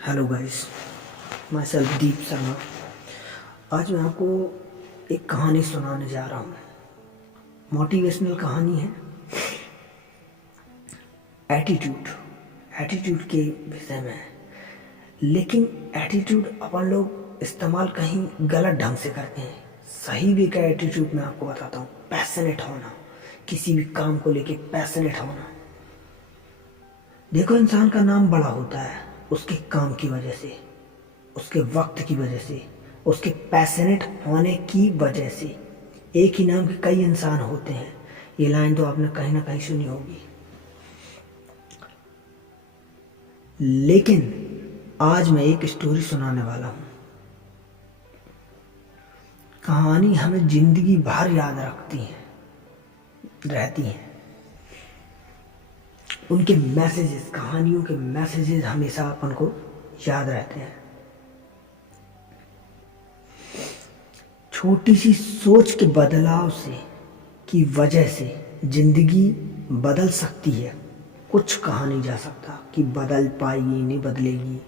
Hello guys, मैं self दीप शर्मा। आज मैं आपको एक कहानी सुनाने जा रहा हूँ। मोटिवेशनल कहानी है। एटीट्यूड एटीट्यूड के विषय में है। लेकिन एटीट्यूड अपन लोग इस्तेमाल कहीं गलत ढंग से करते हैं। सही वे का एटीट्यूड मैं आपको बताता हूँ। पैशनेट होना, किसी भी काम को लेके पैशनेट होना। देखो, इंसान का नाम बड़ा होता है उसके काम की वजह से, उसके वक्त की वजह से, उसके पैशनेट होने की वजह से। एक ही नाम के कई इंसान होते हैं। ये लाइन तो आपने कहीं ना कहीं सुनी होगी। लेकिन आज मैं एक स्टोरी सुनाने वाला हूं। कहानी हमें जिंदगी भर याद रहती हैं। उनके मैसेजेस, कहानियों के मैसेजेस हमेशा अपन को याद रहते हैं। छोटी सी सोच के बदलाव से की वजह से जिंदगी बदल सकती है। कुछ कहा नहीं जा सकता कि बदल पाएगी नहीं बदलेगी।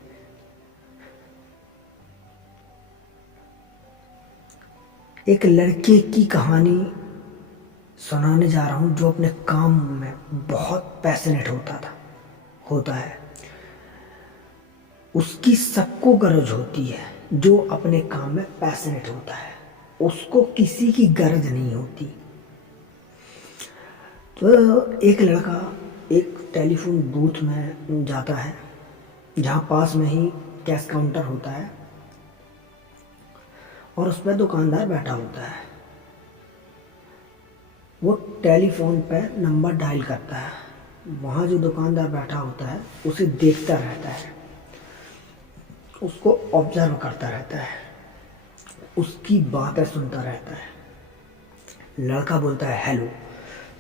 एक लड़के की कहानी सुनाने जा रहा हूं जो अपने काम में बहुत पैशनेट होता है। उसकी सबको गरज होती है। जो अपने काम में पैशनेट होता है उसको किसी की गरज नहीं होती। तो एक लड़का एक टेलीफोन बूथ में जाता है जहाँ पास में ही कैश काउंटर होता है और उस पर दुकानदार बैठा होता है। वो टेलीफोन पे नंबर डायल करता है। वहाँ जो दुकानदार बैठा होता है उसे देखता रहता है, उसको ऑब्जर्व करता रहता है, उसकी बातें सुनता रहता है। लड़का बोलता है हेलो।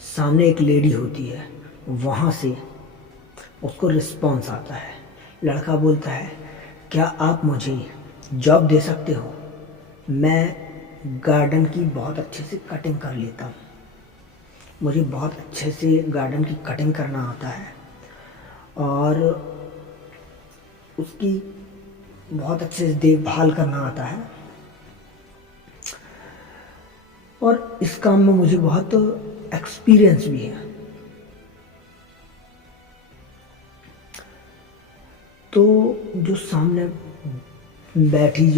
सामने एक लेडी होती है, वहाँ से उसको रिस्पॉन्स आता है। लड़का बोलता है क्या आप मुझे जॉब दे सकते हो? मैं गार्डन की बहुत अच्छे से कटिंग कर लेता हूँ। मुझे बहुत अच्छे से गार्डन की कटिंग करना आता है और उसकी बहुत अच्छे से देखभाल करना आता है और इस काम में मुझे बहुत एक्सपीरियंस भी है। तो जो सामने बैठी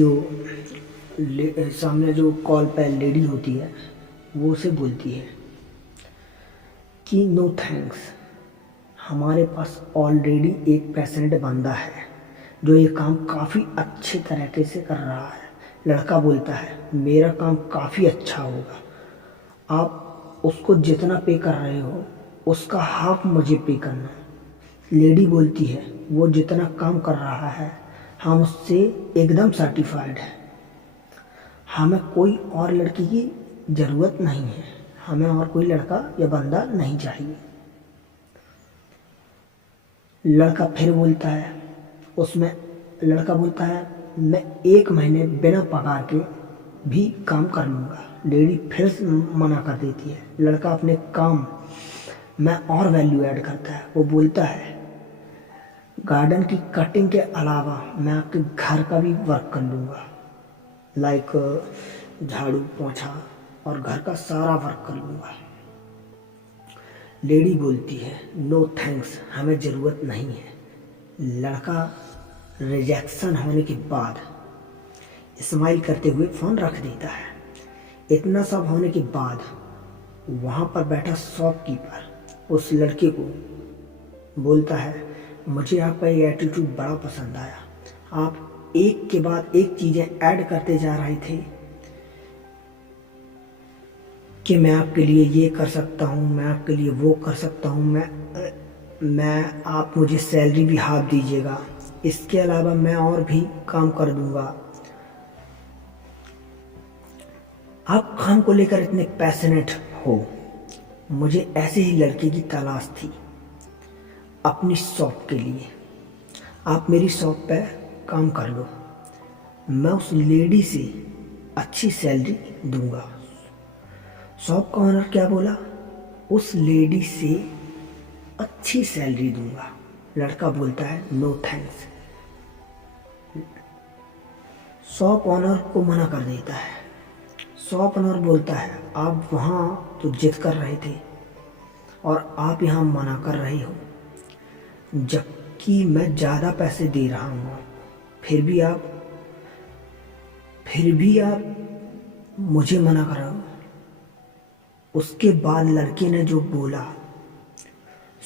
सामने जो कॉल पे लेडी होती है वो उसे बोलती है कि नो थैंक्स, हमारे पास ऑलरेडी एक पैशनेट बंदा है जो ये काम काफ़ी अच्छे तरीके से कर रहा है। लड़का बोलता है मेरा काम काफ़ी अच्छा होगा, आप उसको जितना पे कर रहे हो उसका हाफ मुझे पे करना। लेडी बोलती है वो जितना काम कर रहा है हम उससे एकदम सर्टिफाइड है, हमें कोई और लड़की की ज़रूरत नहीं है, हमें और कोई लड़का या बंदा नहीं चाहिए। लड़का फिर बोलता है उसमें लड़का बोलता है मैं 1 महीने बिना पगार के भी काम कर लूँगा। लेडी फिर से मना कर देती है। लड़का अपने काम में और वैल्यू ऐड करता है। वो बोलता है गार्डन की कटिंग के अलावा मैं आपके घर का भी वर्क कर लूँगा, लाइक झाड़ू पोंछा और घर का सारा वर्क कर लूँगा। लेडी बोलती है नो थैंक्स, हमें ज़रूरत नहीं है। लड़का रिजेक्शन होने के बाद स्माइल करते हुए फ़ोन रख देता है। इतना सब होने के बाद वहाँ पर बैठा शॉपकीपर उस लड़के को बोलता है मुझे आपका ये एटीट्यूड बड़ा पसंद आया। आप एक के बाद एक चीज़ें ऐड करते जा रहे थे कि मैं आपके लिए ये कर सकता हूँ, मैं आपके लिए वो कर सकता हूँ, मैं आप मुझे सैलरी भी हाफ दीजिएगा, इसके अलावा मैं और भी काम कर दूँगा। आप काम को लेकर इतने पैशनेट हो। मुझे ऐसे ही लड़के की तलाश थी अपनी शॉप के लिए। आप मेरी शॉप पे काम कर लो, मैं उस लेडी से अच्छी सैलरी दूंगा। शॉप का ओनर क्या बोला? उस लेडी से अच्छी सैलरी दूंगा। लड़का बोलता है नो थैंक्स, शॉप ओनर को मना कर देता है। शॉप ओनर बोलता है आप वहाँ तो जिद कर रहे थे और आप यहाँ मना कर रहे हो, जबकि मैं ज़्यादा पैसे दे रहा हूँ, फिर भी आप मुझे मना कर रहे हो। उसके बाद लड़के ने जो बोला,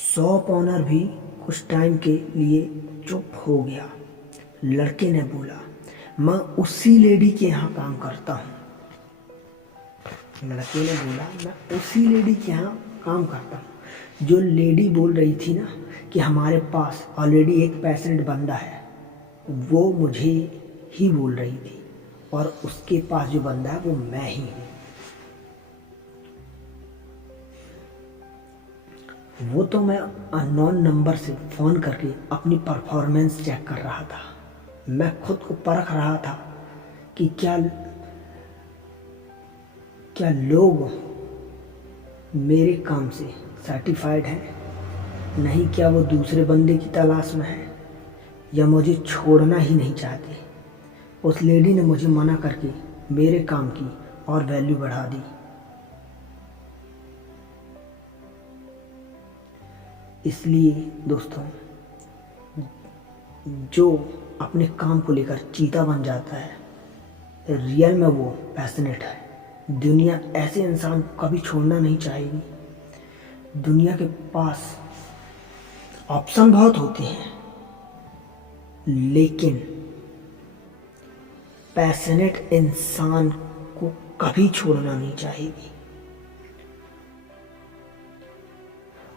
शॉप ओनर भी कुछ टाइम के लिए चुप हो गया। लड़के ने बोला मैं उसी लेडी के यहाँ काम करता हूँ। लड़के ने बोला मैं उसी लेडी के यहाँ काम करता हूँ जो लेडी बोल रही थी ना कि हमारे पास ऑलरेडी एक पेशेंट बंदा है, वो मुझे ही बोल रही थी और उसके पास जो बंदा है वो मैं ही हूँ। वो तो मैं अननोन नंबर से फ़ोन करके अपनी परफॉर्मेंस चेक कर रहा था। मैं खुद को परख रहा था कि क्या लोग मेरे काम से सर्टिफाइड हैं, नहीं क्या वो दूसरे बंदे की तलाश में है या मुझे छोड़ना ही नहीं चाहते। उस लेडी ने मुझे मना करके मेरे काम की और वैल्यू बढ़ा दी। इसलिए दोस्तों, जो अपने काम को लेकर चीता बन जाता है, रियल में वो पैशनेट है। दुनिया ऐसे इंसान को कभी छोड़ना नहीं चाहेगी। दुनिया के पास ऑप्शन बहुत होते हैं, लेकिन पैशनेट इंसान को कभी छोड़ना नहीं चाहेगी।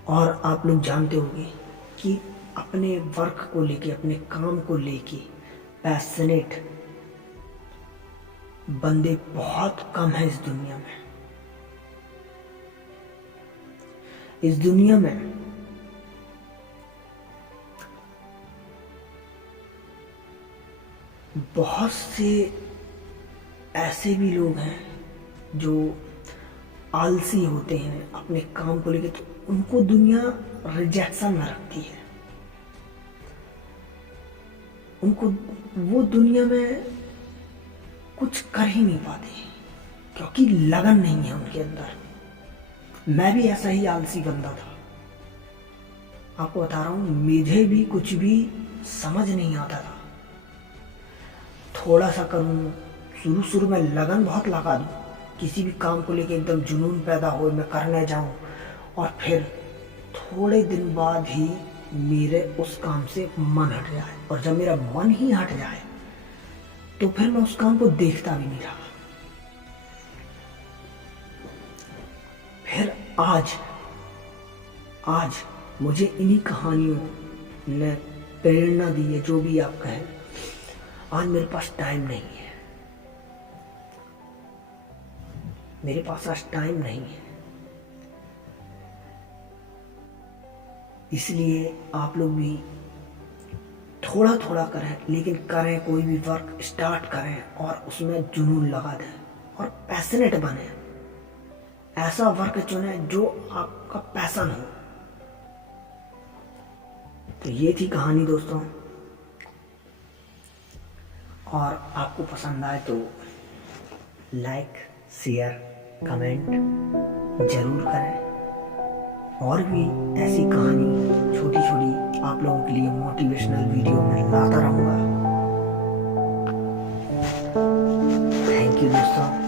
और आप लोग जानते होंगे कि अपने वर्क को लेके, अपने काम को लेके पैशनेट बंदे बहुत कम हैं इस दुनिया में। इस दुनिया में बहुत से ऐसे भी लोग हैं जो आलसी होते हैं अपने काम को लेके, तो उनको दुनिया रिजेक्शन में रखती है। उनको वो दुनिया में कुछ कर ही नहीं पाते क्योंकि लगन नहीं है उनके अंदर। मैं भी ऐसा ही आलसी बंदा था। आपको बता रहा हूँ, मुझे भी कुछ भी समझ नहीं आता था। थोड़ा सा करूँ, शुरू में लगन बहुत लगा दूँ, किसी भी काम को लेके एकदम जुनून पैदा हो, मैं करने जाऊँ, और फिर थोड़े दिन बाद ही मेरे उस काम से मन हट जाए। और जब मेरा मन ही हट जाए तो फिर मैं उस काम को देखता भी नहीं रहा। फिर आज मुझे इन्हीं कहानियों ने प्रेरणा दी है, जो भी आप कहें। आज मेरे पास टाइम नहीं है, मेरे पास आज टाइम नहीं है। इसलिए आप लोग भी थोड़ा थोड़ा करें, लेकिन करें, कोई भी वर्क स्टार्ट करें और उसमें जुनून लगा दें और पैशनेट बने। ऐसा वर्क चुने जो आपका पैशन हो। तो ये थी कहानी दोस्तों, और आपको पसंद आए तो लाइक, शेयर, कमेंट जरूर करें। और भी ऐसी कहानी छोटी छोटी आप लोगों के लिए मोटिवेशनल वीडियो में लाता रहूँगा। थैंक यू दोस्तों।